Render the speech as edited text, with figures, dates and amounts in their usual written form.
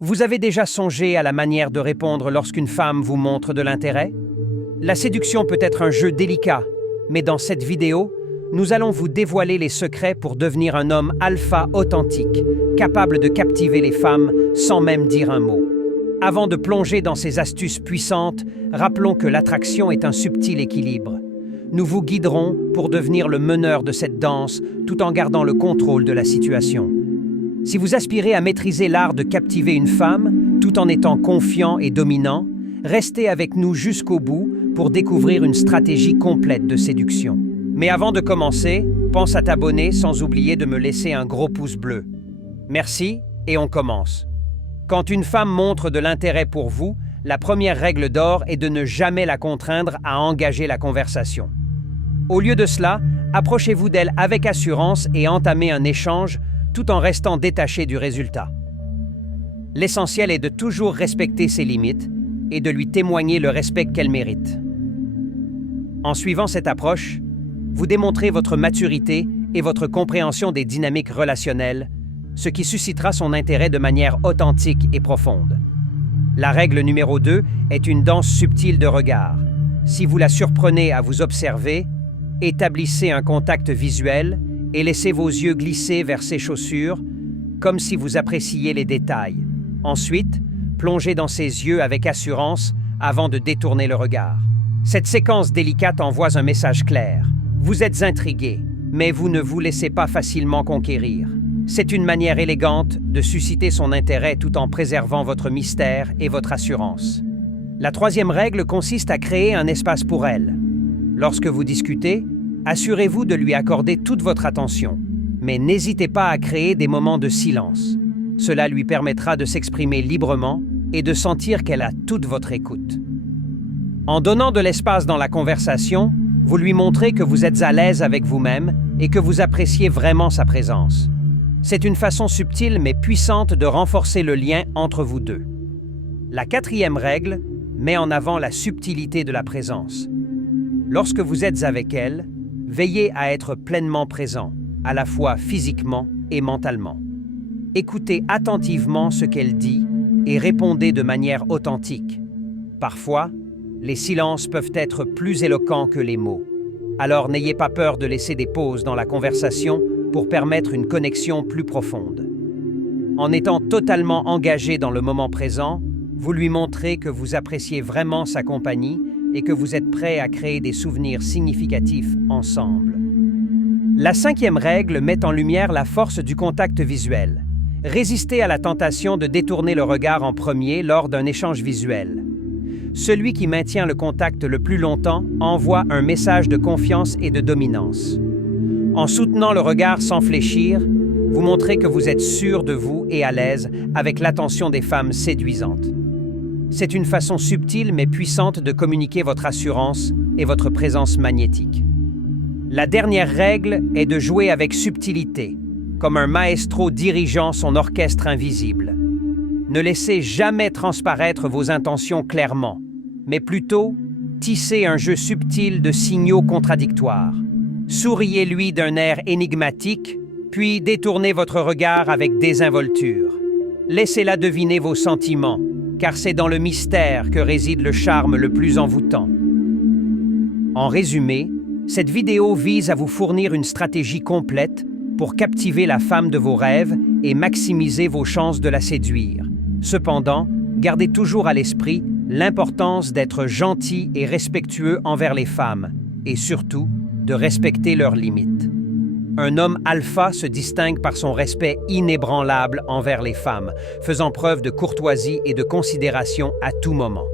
Vous avez déjà songé à la manière de répondre lorsqu'une femme vous montre de l'intérêt? La séduction peut être un jeu délicat, mais dans cette vidéo, nous allons vous dévoiler les secrets pour devenir un homme alpha authentique, capable de captiver les femmes sans même dire un mot. Avant de plonger dans ces astuces puissantes, rappelons que l'attraction est un subtil équilibre. Nous vous guiderons pour devenir le meneur de cette danse tout en gardant le contrôle de la situation. Si vous aspirez à maîtriser l'art de captiver une femme tout en étant confiant et dominant, restez avec nous jusqu'au bout pour découvrir une stratégie complète de séduction. Mais avant de commencer, pense à t'abonner sans oublier de me laisser un gros pouce bleu. Merci et on commence. Quand une femme montre de l'intérêt pour vous, la première règle d'or est de ne jamais la contraindre à engager la conversation. Au lieu de cela, approchez-vous d'elle avec assurance et entamez un échange tout en restant détaché du résultat. L'essentiel est de toujours respecter ses limites et de lui témoigner le respect qu'elle mérite. En suivant cette approche, vous démontrez votre maturité et votre compréhension des dynamiques relationnelles, ce qui suscitera son intérêt de manière authentique et profonde. La règle numéro 2 est une danse subtile de regard. Si vous la surprenez à vous observer, établissez un contact visuel et laissez vos yeux glisser vers ses chaussures, comme si vous appréciez les détails. Ensuite, plongez dans ses yeux avec assurance avant de détourner le regard. Cette séquence délicate envoie un message clair. Vous êtes intrigué, mais vous ne vous laissez pas facilement conquérir. C'est une manière élégante de susciter son intérêt tout en préservant votre mystère et votre assurance. La troisième règle consiste à créer un espace pour elle. Lorsque vous discutez, assurez-vous de lui accorder toute votre attention, mais n'hésitez pas à créer des moments de silence. Cela lui permettra de s'exprimer librement et de sentir qu'elle a toute votre écoute. En donnant de l'espace dans la conversation, vous lui montrez que vous êtes à l'aise avec vous-même et que vous appréciez vraiment sa présence. C'est une façon subtile mais puissante de renforcer le lien entre vous deux. La quatrième règle met en avant la subtilité de la présence. Lorsque vous êtes avec elle, veillez à être pleinement présent, à la fois physiquement et mentalement. Écoutez attentivement ce qu'elle dit et répondez de manière authentique. Parfois, les silences peuvent être plus éloquents que les mots. Alors n'ayez pas peur de laisser des pauses dans la conversation pour permettre une connexion plus profonde. En étant totalement engagé dans le moment présent, vous lui montrez que vous appréciez vraiment sa compagnie et que vous êtes prêt à créer des souvenirs significatifs ensemble. La cinquième règle met en lumière la force du contact visuel. Résistez à la tentation de détourner le regard en premier lors d'un échange visuel. Celui qui maintient le contact le plus longtemps envoie un message de confiance et de dominance. En soutenant le regard sans fléchir, vous montrez que vous êtes sûr de vous et à l'aise avec l'attention des femmes séduisantes. C'est une façon subtile mais puissante de communiquer votre assurance et votre présence magnétique. La dernière règle est de jouer avec subtilité, comme un maestro dirigeant son orchestre invisible. Ne laissez jamais transparaître vos intentions clairement, mais plutôt tissez un jeu subtil de signaux contradictoires. Souriez-lui d'un air énigmatique, puis détournez votre regard avec désinvolture. Laissez-la deviner vos sentiments, car c'est dans le mystère que réside le charme le plus envoûtant. En résumé, cette vidéo vise à vous fournir une stratégie complète pour captiver la femme de vos rêves et maximiser vos chances de la séduire. Cependant, gardez toujours à l'esprit l'importance d'être gentil et respectueux envers les femmes, et surtout, de respecter leurs limites. Un homme alpha se distingue par son respect inébranlable envers les femmes, faisant preuve de courtoisie et de considération à tout moment.